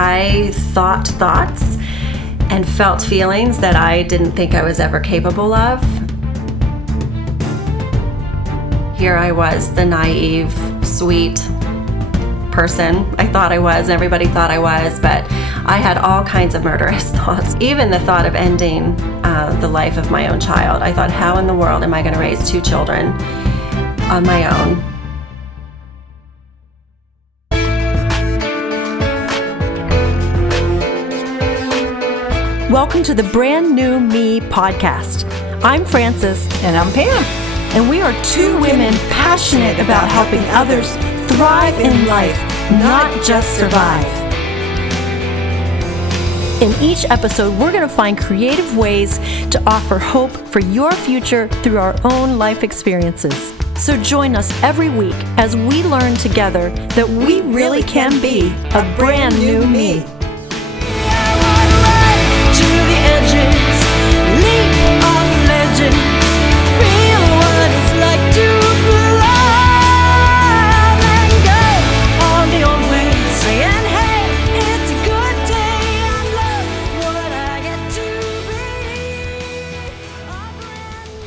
I thought thoughts and felt feelings that I didn't think I was ever capable of. Here I was, the naive, sweet person I thought I was, and everybody thought I was, but I had all kinds of murderous thoughts. Even the thought of ending the life of my own child. I thought, how in the world am I going to raise 2 children on my own? Welcome to the Brand New Me podcast. I'm Frances. And I'm Pam. And we are 2 women passionate about helping others thrive in life, not just survive. In each episode, we're going to find creative ways to offer hope for your future through our own life experiences. So join us every week as we learn together that we really can be a brand new me.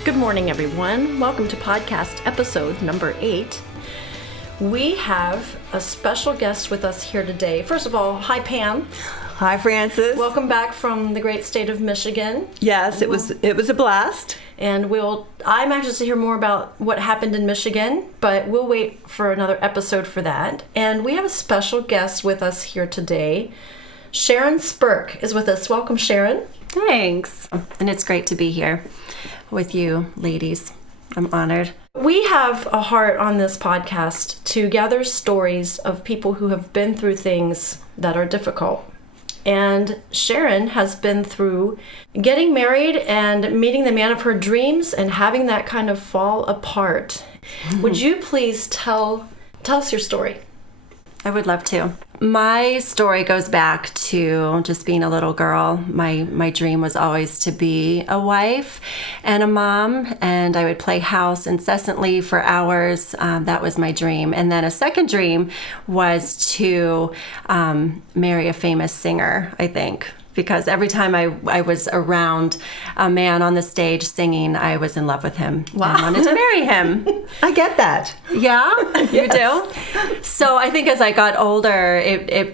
Good morning, everyone. Welcome to podcast episode number 8. We have a special guest with us here today. First of all, hi, Pam. Hi, Frances. Welcome back from the great state of Michigan. Yes, it was a blast. And I'm anxious to hear more about what happened in Michigan, but we'll wait for another episode for that. And we have a special guest with us here today. Sharon Spirk is with us. Welcome, Sharon. Thanks. And it's great to be here with you, ladies. I'm honored. We have a heart on this podcast to gather stories of people who have been through things that are difficult. And Sharon has been through getting married and meeting the man of her dreams and having that kind of fall apart. Would you please tell us your story? I would love to. My story goes back to just being a little girl. My dream was always to be a wife and a mom, and I would play house incessantly for hours. That was my dream. And then a second dream was to marry a famous singer, I think. Because every time I was around a man on the stage singing, I was in love with him. Wow. And wanted to marry him. I get that. Yeah? You Yes. do? So I think as I got older,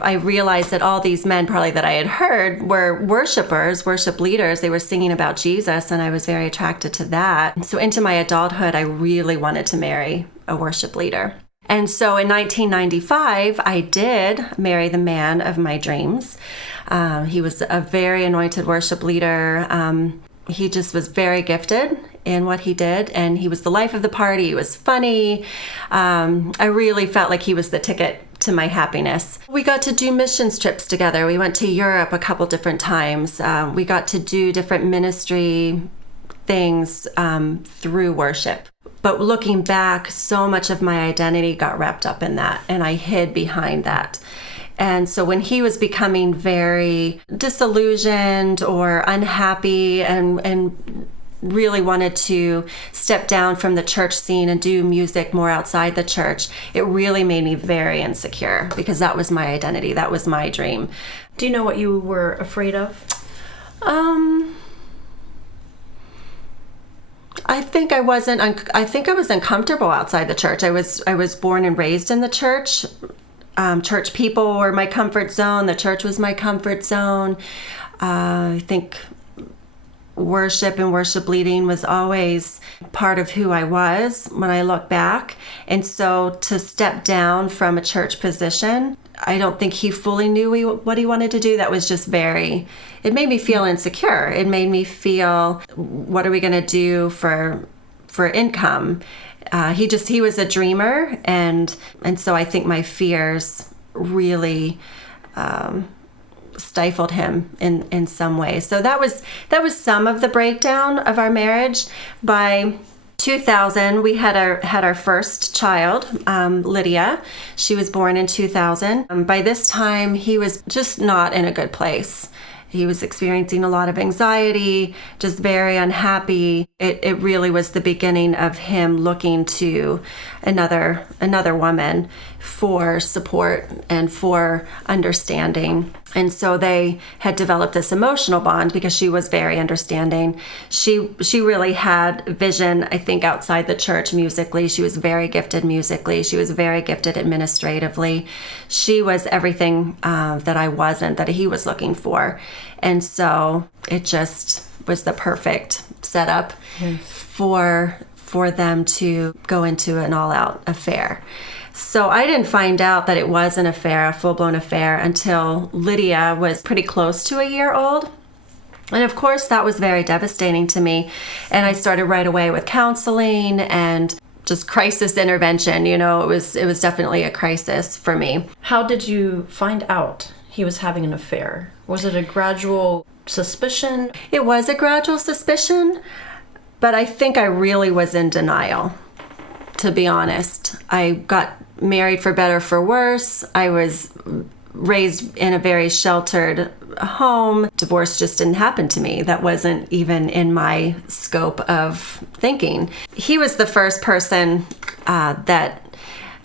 I realized that all these men probably that I had heard were worship leaders. They were singing about Jesus, and I was very attracted to that. So into my adulthood, I really wanted to marry a worship leader. And so in 1995, I did marry the man of my dreams. He was a very anointed worship leader. He just was very gifted in what he did, and he was the life of the party. He was funny. I really felt like he was the ticket to my happiness. We got to do missions trips together. We went to Europe a couple different times. We got to do different ministry things through worship. But looking back, so much of my identity got wrapped up in that, and I hid behind that. And so when he was becoming very disillusioned or unhappy and really wanted to step down from the church scene and do music more outside the church, it really made me very insecure because that was my identity. That was my dream. Do you know what you were afraid of? I think I was uncomfortable outside the church. I was born and raised in the church. Church people were my comfort zone. The church was my comfort zone. I think worship and worship leading was always part of who I was when I look back. And so to step down from a church position, I don't think he fully knew what he wanted to do. That was just it made me feel insecure. It made me feel, what are we going to do for income? He was a dreamer, and so I think my fears really stifled him in some ways. So that was some of the breakdown of our marriage. By 2000, we had our first child, Lydia. She was born in 2000. By this time, he was just not in a good place. He was experiencing a lot of anxiety, just very unhappy. It really was the beginning of him looking to another woman for support and for understanding. And so they had developed this emotional bond because she was very understanding. She really had vision, I think, outside the church musically. She was very gifted musically. She was very gifted administratively. She was everything that I wasn't, that he was looking for. And so it just was the perfect setup for them to go into an all-out affair. So I didn't find out that it was an affair, a full-blown affair, until Lydia was pretty close to a year old. And of course, that was very devastating to me. And I started right away with counseling and just crisis intervention. It was definitely a crisis for me. How did you find out he was having an affair? Was it a gradual suspicion? It was a gradual suspicion, but I think I really was in denial, to be honest. I got married for better, for worse. I was raised in a very sheltered home. Divorce just didn't happen to me. That wasn't even in my scope of thinking. He was the first person that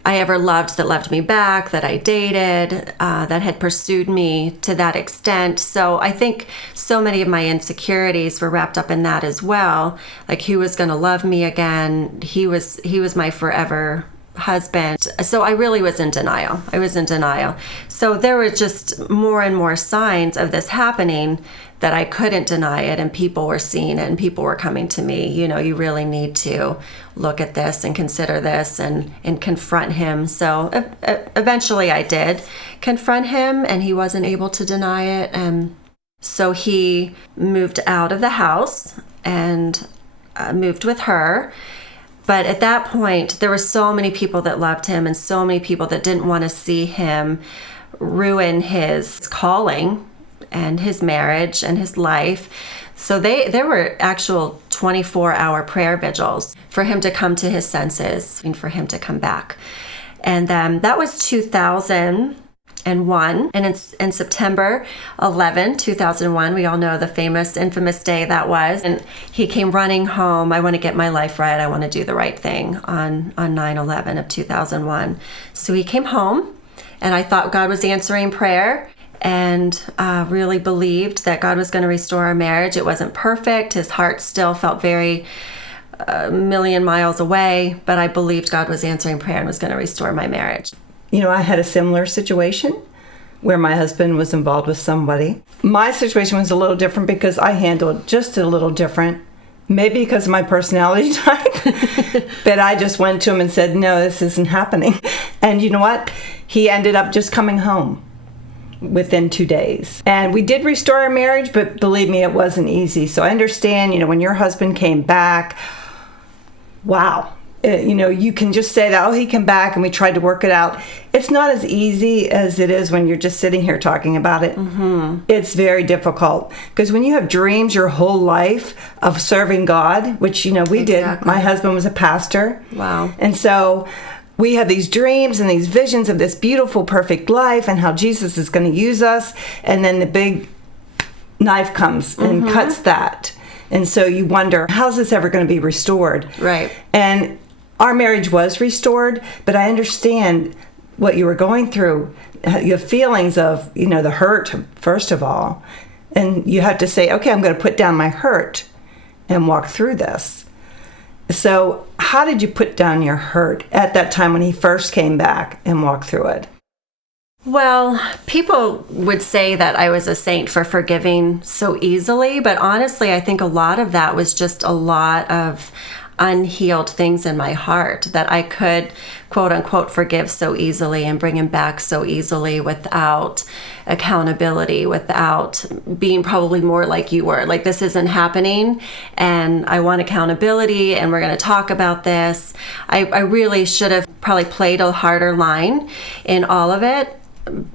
I ever loved, that loved me back, that I dated, that had pursued me to that extent. So I think so many of my insecurities were wrapped up in that as well. Like, who was going to love me again? He was my forever husband. So I really was in denial. I was in denial. So there were just more and more signs of this happening that I couldn't deny it, and people were seeing it, and people were coming to me, you really need to look at this and consider this and confront him. So eventually I did confront him, and he wasn't able to deny it. And so he moved out of the house and moved with her. But at that point, there were so many people that loved him and so many people that didn't want to see him ruin his calling and his marriage and his life. So there were actual 24-hour prayer vigils for him to come to his senses and for him to come back. And that was 2001. And in September 11, 2001, we all know the famous, infamous day that was. And he came running home. I want to get my life right. I want to do the right thing on 9/11 of 2001. So he came home, and I thought God was answering prayer, and really believed that God was going to restore our marriage. It wasn't perfect. His heart still felt very a million miles away, but I believed God was answering prayer and was going to restore my marriage. I had a similar situation where my husband was involved with somebody. My situation was a little different because I handled it just a little different, maybe because of my personality type. But I just went to him and said, no, this isn't happening. And you know what? He ended up just coming home within 2 days. And we did restore our marriage, but believe me, it wasn't easy. So I understand, when your husband came back, wow. You can just say that, he came back and we tried to work it out. It's not as easy as it is when you're just sitting here talking about it. Mm-hmm. It's very difficult because when you have dreams your whole life of serving God, which, we did. My husband was a pastor. Wow. And so we have these dreams and these visions of this beautiful, perfect life and how Jesus is going to use us. And then the big knife comes and cuts that. And so you wonder, how's this ever going to be restored? Right. And our marriage was restored, but I understand what you were going through, your feelings of, the hurt, first of all. And you have to say, okay, I'm going to put down my hurt and walk through this. So how did you put down your hurt at that time when he first came back and walked through it? Well, people would say that I was a saint for forgiving so easily, but honestly, I think a lot of that was just a lot of unhealed things in my heart that I could, quote unquote, forgive so easily and bring him back so easily without accountability, without being probably more like you were. Like, this isn't happening and I want accountability and we're going to talk about this. I really should have probably played a harder line in all of it,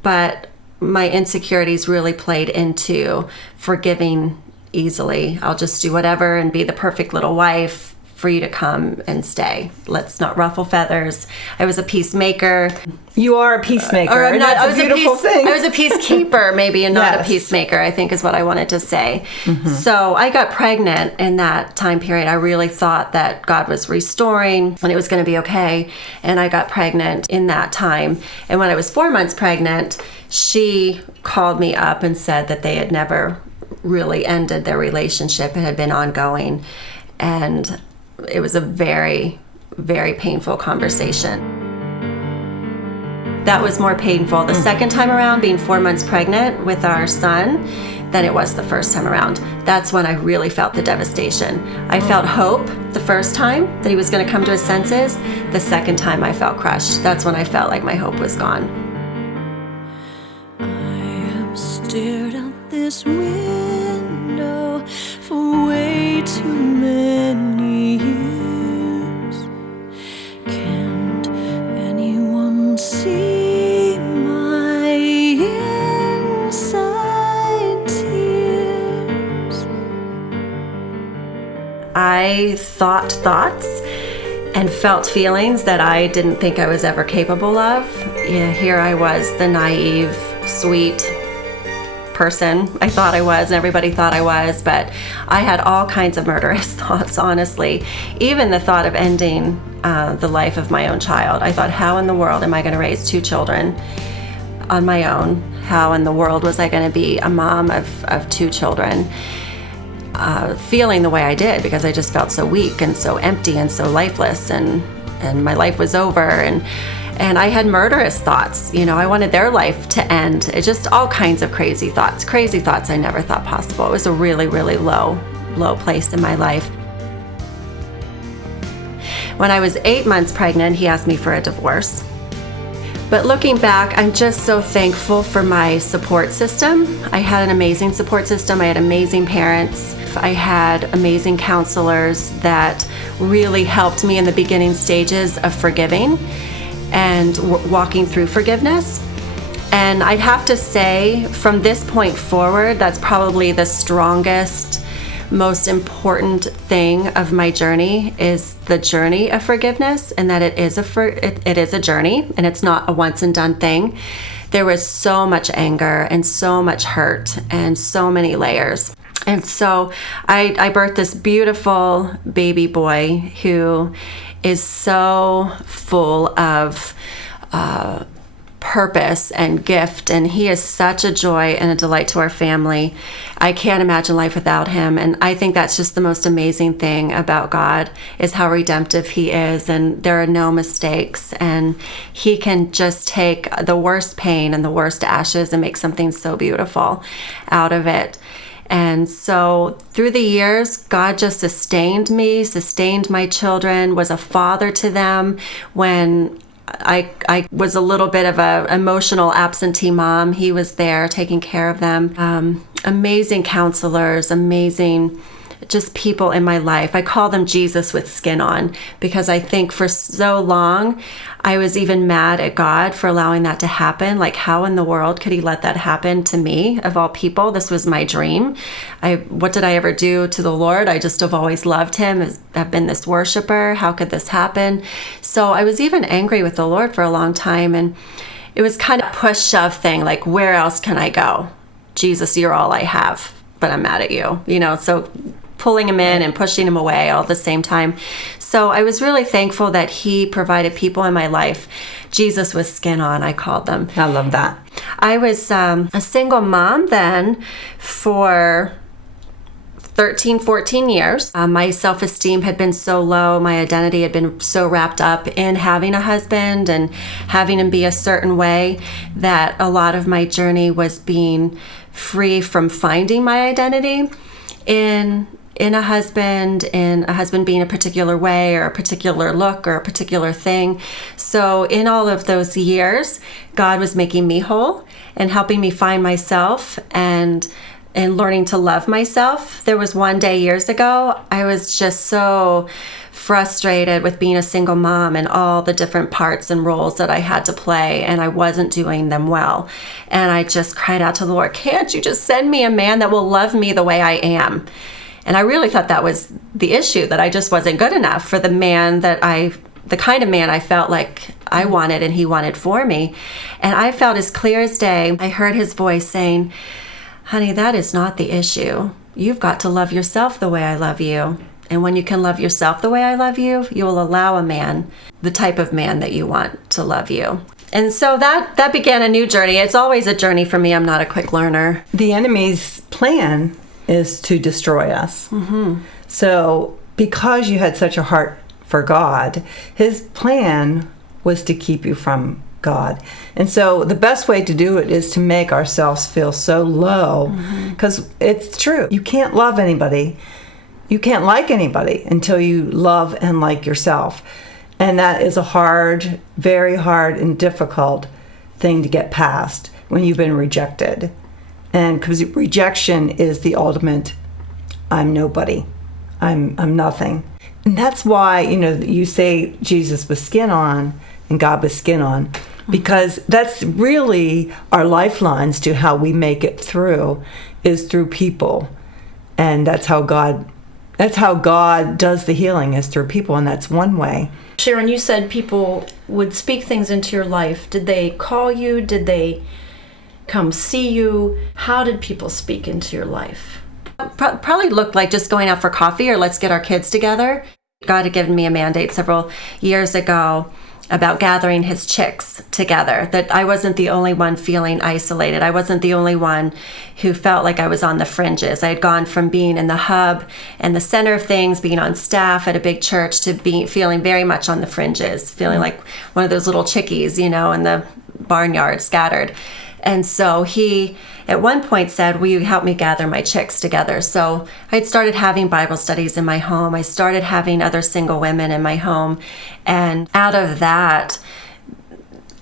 but my insecurities really played into forgiving easily. I'll just do whatever and be the perfect little wife free to come and stay. Let's not ruffle feathers. I was a peacemaker. You are a peacemaker, Or and that's a beautiful thing. I was a peacekeeper, maybe, and not a Yes. peacemaker, I think is what I wanted to say. So I got pregnant in that time period. I really thought that God was restoring and it was going to be okay. And I got pregnant in that time. And when I was 4 months pregnant, she called me up and said that they had never really ended their relationship. It had been ongoing. And it was a very, very painful conversation. That was more painful the second time around, being 4 months pregnant with our son, than it was the first time around. That's when I really felt the devastation. I felt hope the first time that he was going to come to his senses. The second time I felt crushed. That's when I felt like my hope was gone. I have stared out this window for way too many years. Can't anyone see my inside tears? I thought thoughts and felt feelings that I didn't think I was ever capable of. Yeah, here I was, the naive, sweet person I thought I was, and everybody thought I was, but I had all kinds of murderous thoughts, honestly. Even the thought of ending the life of my own child. I thought, how in the world am I going to raise 2 children on my own? How in the world was I going to be a mom of 2 children? Feeling the way I did, because I just felt so weak and so empty and so lifeless, and my life was over, and I had murderous thoughts. You know, I wanted their life to end. It just all kinds of crazy thoughts I never thought possible. It was a really, really low place in my life. When I was 8 months pregnant, he asked me for a divorce. But looking back, I'm just so thankful for my support system. I had an amazing support system. I had amazing parents. I had amazing counselors that really helped me in the beginning stages of forgiving and walking through forgiveness. And I'd have to say, from this point forward, that's probably the strongest, most important thing of my journey, is the journey of forgiveness, and that it is a journey, and it's not a once and done thing. There was so much anger and so much hurt and so many layers. And so I birthed this beautiful baby boy who is so full of purpose and gift, and he is such a joy and a delight to our family. I can't imagine life without him, and I think that's just the most amazing thing about God, is how redemptive he is, and there are no mistakes, and he can just take the worst pain and the worst ashes and make something so beautiful out of it. And so through the years, God just sustained me, sustained my children, was a father to them. When I was a little bit of an emotional absentee mom, he was there taking care of them. Amazing counselors, amazing just people in my life. I call them Jesus with skin on, because I think for so long I was even mad at God for allowing that to happen. Like, how in the world could he let that happen to me, of all people? This was my dream. What did I ever do to the Lord? I just have always loved him, have been this worshiper. How could this happen? So I was even angry with the Lord for a long time, and it was kind of a push-shove thing, like, where else can I go? Jesus, you're all I have, but I'm mad at you, so pulling him in and pushing him away all at the same time. So I was really thankful that he provided people in my life. Jesus with skin on, I called them. I love that. I was a single mom then for 13, 14 years. My self-esteem had been so low. My identity had been so wrapped up in having a husband and having him be a certain way, that a lot of my journey was being free from finding my identity in a husband being a particular way, or a particular look, or a particular thing. So in all of those years, God was making me whole and helping me find myself and learning to love myself. There was one day years ago, I was just so frustrated with being a single mom and all the different parts and roles that I had to play, and I wasn't doing them well. And I just cried out to the Lord, can't you just send me a man that will love me the way I am? And I really thought that was the issue, that I just wasn't good enough for the kind of man I felt like I wanted and he wanted for me. And I felt as clear as day, I heard his voice saying, honey, that is not the issue. You've got to love yourself the way I love you. And when you can love yourself the way I love you, you will allow a man, the type of man that you want, to love you. And so that began a new journey. It's always a journey for me. I'm not a quick learner. The enemy's plan is to destroy us. Mm-hmm. So because you had such a heart for God, his plan was to keep you from God. And so the best way to do it is to make ourselves feel so low, because it's true. You can't love anybody. You can't like anybody until you love and like yourself. And that is a hard, very hard and difficult thing to get past when you've been rejected. And because rejection is the ultimate, I'm nobody. I'm nothing. And that's why, you say Jesus was skin on and God was skin on, because that's really our lifelines to how we make it through, is through people. And that's how God does the healing, is through people, and that's one way. Sharon, you said people would speak things into your life. Did they call you? Did they come see you? How did people speak into your life? Probably looked like just going out for coffee or let's get our kids together. God had given me a mandate several years ago about gathering his chicks together, that I wasn't the only one feeling isolated. I wasn't the only one who felt like I was on the fringes. I had gone from being in the hub and the center of things, being on staff at a big church, to feeling very much on the fringes, feeling like one of those little chickies, in the barnyard scattered. And so he, at one point, said, will you help me gather my chicks together? So I'd started having Bible studies in my home. I started having other single women in my home. And out of that,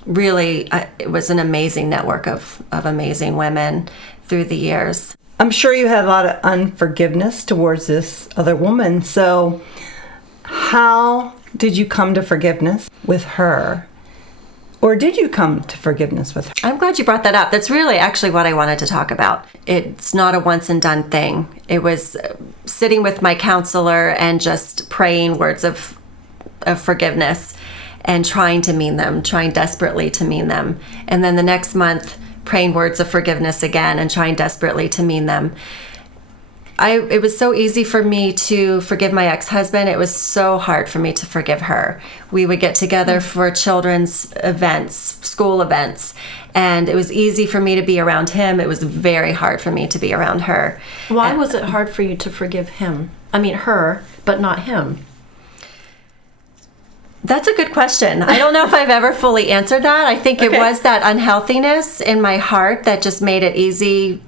really, it was an amazing network of amazing women through the years. I'm sure you had a lot of unforgiveness towards this other woman. So how did you come to forgiveness with her? Or did you come to forgiveness with her? I'm glad you brought that up. That's really actually what I wanted to talk about. It's not a once and done thing. It was sitting with my counselor and just praying words of forgiveness and trying to mean them, trying desperately to mean them. And then the next month, praying words of forgiveness again and trying desperately to mean them. It was so easy for me to forgive my ex-husband. It was so hard for me to forgive her. We would get together for children's events, school events, and it was easy for me to be around him. It was very hard for me to be around her. Why was it hard for you to forgive him? I mean, her, but not him. That's a good question. I don't know if I've ever fully answered that. I think it was that unhealthiness in my heart that just made it easy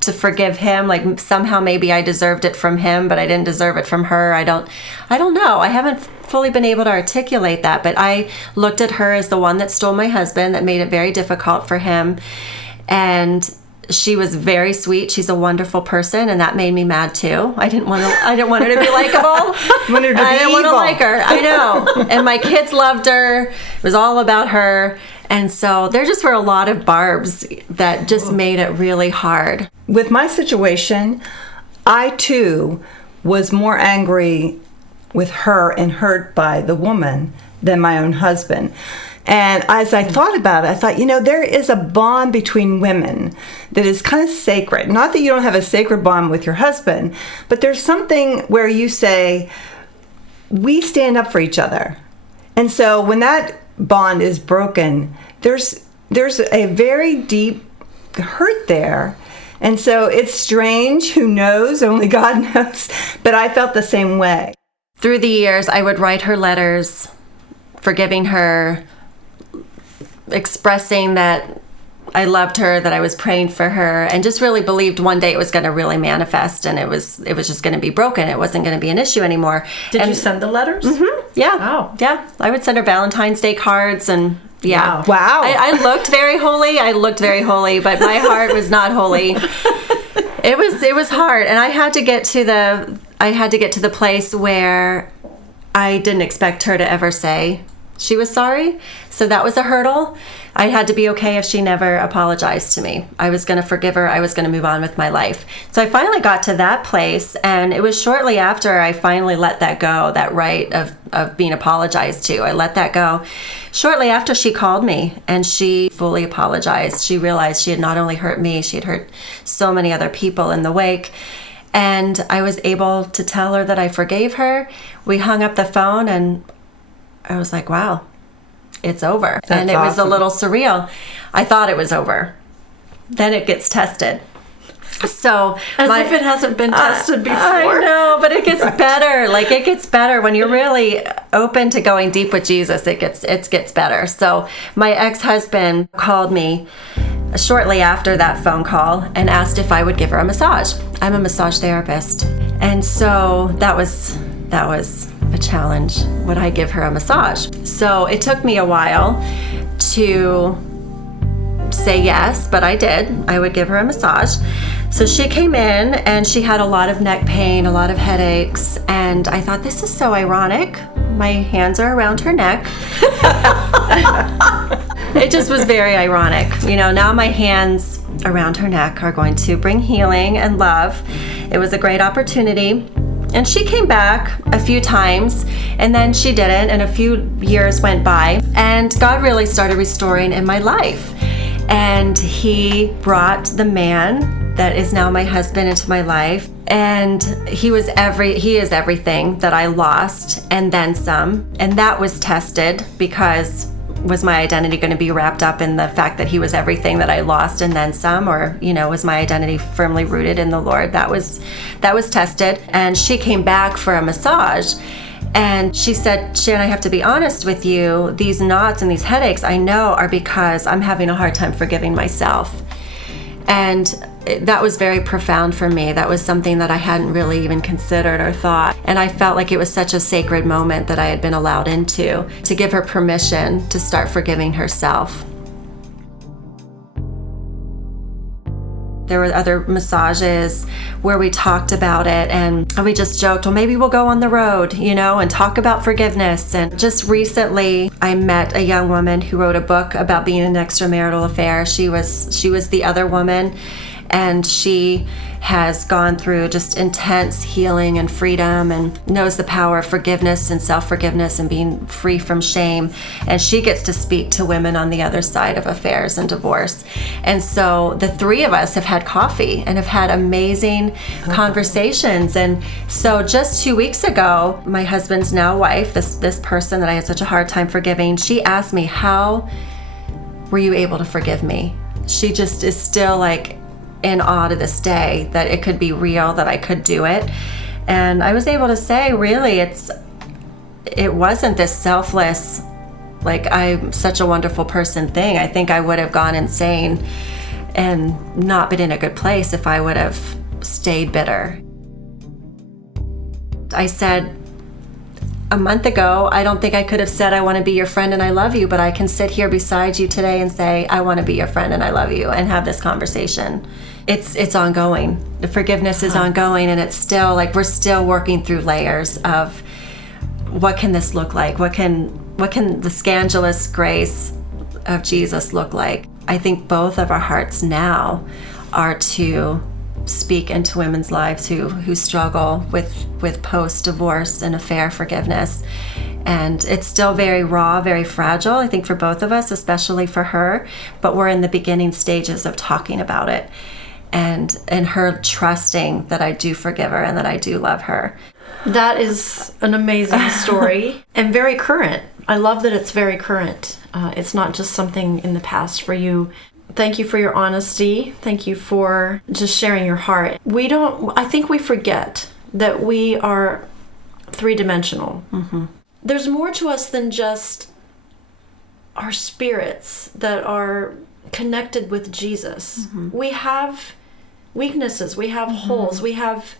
to forgive him. Like somehow maybe I deserved it from him, but I didn't deserve it from her. I don't know. I haven't fully been able to articulate that, but I looked at her as the one that stole my husband, that made it very difficult for him. And she was very sweet. She's a wonderful person, and that made me mad too. I didn't want her to be likable. I didn't want to like her. I know. And my kids loved her. It was all about her. And so there just were a lot of barbs that just made it really hard. With my situation, I too was more angry with her and hurt by the woman than my own husband. And as I thought about it, I thought, there is a bond between women that is kind of sacred. Not that you don't have a sacred bond with your husband, but there's something where you say, we stand up for each other. And so when that bond is broken, there's a very deep hurt there. And so it's strange. Who knows? Only God knows. But I felt the same way. Through the years, I would write her letters, forgiving her, expressing that I loved her, that I was praying for her, and just really believed one day it was going to really manifest, and it was just going to be broken. It wasn't going to be an issue anymore. Did you send the letters? Mm-hmm. Yeah. Wow. Yeah. I would send her Valentine's Day cards, and yeah. Wow. I looked very holy. But my heart was not holy. It was hard, and I had to get to the place where I didn't expect her to ever say she was sorry. So that was a hurdle. I had to be okay if she never apologized to me. I was going to forgive her. I was going to move on with my life. So I finally got to that place, and it was shortly after I finally let that go, that right of being apologized to. I let that go. Shortly after, she called me, and she fully apologized. She realized she had not only hurt me, she had hurt so many other people in the wake. And I was able to tell her that I forgave her. We hung up the phone, and I was like, wow, it's over. And it was a little surreal. I thought it was over. Then it gets tested. So As if it hasn't been tested before. I know, but it gets better. Like, it gets better when you're really open to going deep with Jesus. It gets better. So my ex-husband called me shortly after that phone call and asked if I would give her a massage. I'm a massage therapist. And so that was a challenge. Would I give her a massage? So it took me a while to say yes, but I did. I would give her a massage. So she came in, and she had a lot of neck pain, a lot of headaches, and I thought, this is so ironic. My hands are around her neck. It just was very ironic. Now my hands around her neck are going to bring healing and love. It was a great opportunity. And she came back a few times, and then she didn't, and a few years went by, and God really started restoring in my life. And he brought the man that is now my husband into my life, and he is everything that I lost and then some. And that was tested, because was my identity going to be wrapped up in the fact that he was everything that I lost and then some, or was my identity firmly rooted in the Lord? That was tested. And she came back for a massage, and she said, Sharon, I have to be honest with you, these knots and these headaches I know are because I'm having a hard time forgiving myself. And that was very profound for me. That was something that I hadn't really even considered or thought. And I felt like it was such a sacred moment that I had been allowed into, to give her permission to start forgiving herself. There were other massages where we talked about it, and we just joked, well, maybe we'll go on the road, and talk about forgiveness. And just recently, I met a young woman who wrote a book about being in an extramarital affair. She was the other woman, and she has gone through just intense healing and freedom, and knows the power of forgiveness and self-forgiveness and being free from shame. And she gets to speak to women on the other side of affairs and divorce. And so the three of us have had coffee and have had amazing conversations. And so just 2 weeks ago, my husband's now wife, this person that I had such a hard time forgiving, she asked me, how were you able to forgive me? She just is still like in awe to this day that it could be real, that I could do it. And I was able to say, really, it wasn't this selfless, like I'm such a wonderful person thing. I think I would have gone insane and not been in a good place if I would have stayed bitter. I said, a month ago, I don't think I could have said, I want to be your friend and I love you, but I can sit here beside you today and say, I want to be your friend and I love you, and have this conversation. It's ongoing. The forgiveness is ongoing, and it's still like we're still working through layers of what can this look like? What can the scandalous grace of Jesus look like? I think both of our hearts now are to speak into women's lives who struggle with post-divorce and affair forgiveness. And it's still very raw, very fragile, I think, for both of us, especially for her. But we're in the beginning stages of talking about it, and her trusting that I do forgive her and that I do love her. That is an amazing story and very current. I love that it's very current. It's not just something in the past for you. Thank you for your honesty. Thank you for just sharing your heart. I think we forget that we are three-dimensional. Mm-hmm. There's more to us than just our spirits that are connected with Jesus. Mm-hmm. We have weaknesses, we have holes, we have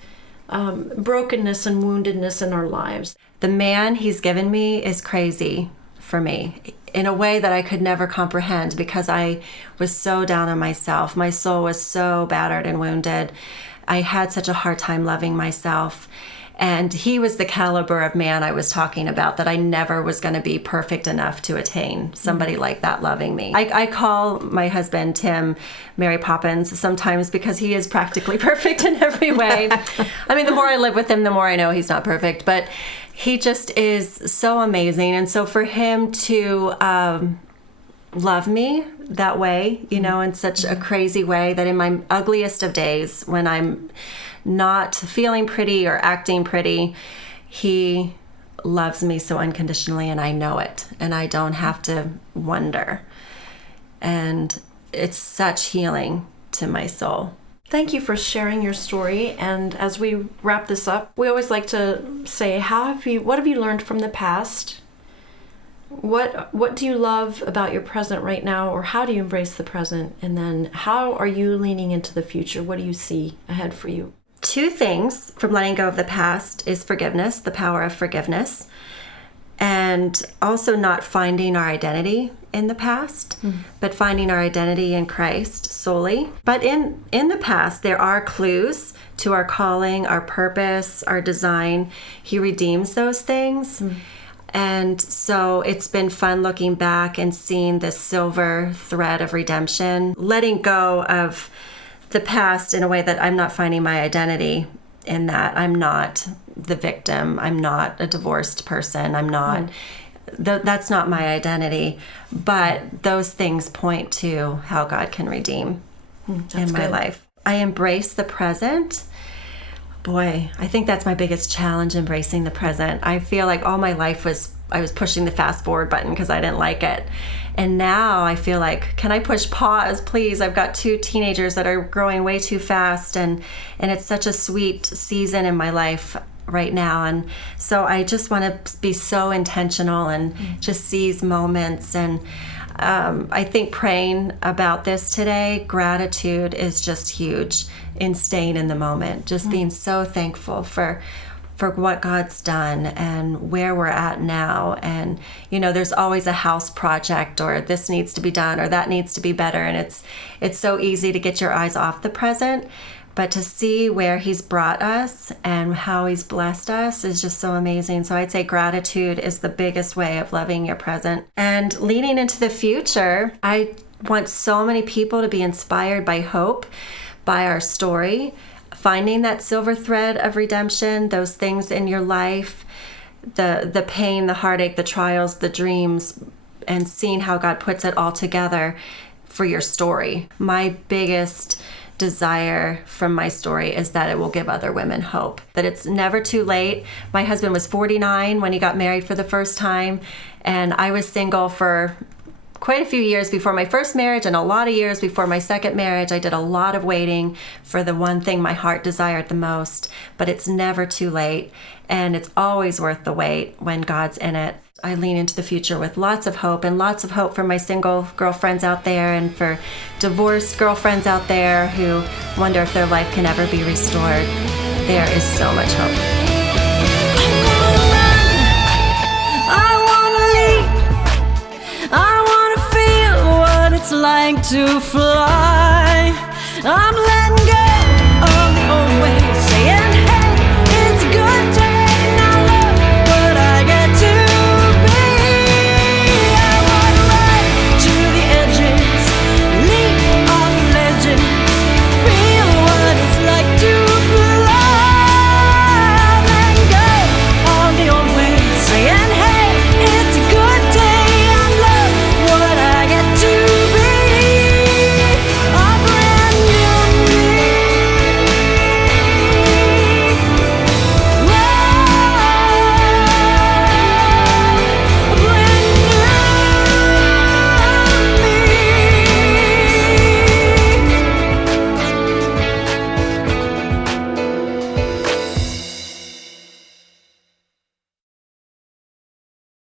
brokenness and woundedness in our lives. The man he's given me is crazy for me in a way that I could never comprehend, because I was so down on myself. My soul was so battered and wounded. I had such a hard time loving myself. And he was the caliber of man I was talking about, that I never was going to be perfect enough to attain. Somebody like that loving me. I call my husband, Tim, Mary Poppins sometimes because he is practically perfect in every way. I mean, the more I live with him, the more I know he's not perfect. But he just is so amazing. And so for him to love me that way, you know, in such a crazy way, that in my ugliest of days, when I'm not feeling pretty or acting pretty, he loves me so unconditionally, and I know it, and I don't have to wonder. And it's such healing to my soul. Thank you for sharing your story. And as we wrap this up, we always like to say, what have you learned from the past? What do you love about your present right now, or how do you embrace the present? And then how are you leaning into the future? What do you see ahead for you? 2 things from letting go of the past is forgiveness, the power of forgiveness, and also not finding our identity in the past, but finding our identity in Christ solely. But in the past, there are clues to our calling, our purpose, our design. He redeems those things. And so it's been fun looking back and seeing this silver thread of redemption, letting go of the past in a way that I'm not finding my identity in that. I'm not the victim. I'm not a divorced person. I'm not, that's not my identity. But those things point to how God can redeem in my life. I embrace the present. Boy, I think that's my biggest challenge, embracing the present. I feel like all my life I was pushing the fast forward button because I didn't like it. And now I feel like, can I push pause, please? I've got 2 teenagers that are growing way too fast, and it's such a sweet season in my life right now. And so I just want to be so intentional and just seize moments. And I think praying about this today, gratitude is just huge in staying in the moment, just being so thankful for what God's done and where we're at now. And, you know, there's always a house project, or this needs to be done, or that needs to be better. And it's so easy to get your eyes off the present, but to see where he's brought us and how he's blessed us is just so amazing. So I'd say gratitude is the biggest way of loving your present. And leaning into the future, I want so many people to be inspired by hope, by our story, finding that silver thread of redemption, those things in your life, the pain, the heartache, the trials, the dreams, and seeing how God puts it all together for your story. My biggest desire from my story is that it will give other women hope, that it's never too late. My husband was 49 when he got married for the first time, and I was single for quite a few years before my first marriage and a lot of years before my second marriage. I did a lot of waiting for the one thing my heart desired the most, but it's never too late, and it's always worth the wait when God's in it. I lean into the future with lots of hope, and lots of hope for my single girlfriends out there, and for divorced girlfriends out there who wonder if their life can ever be restored. There is so much hope. It's like to fly. I'm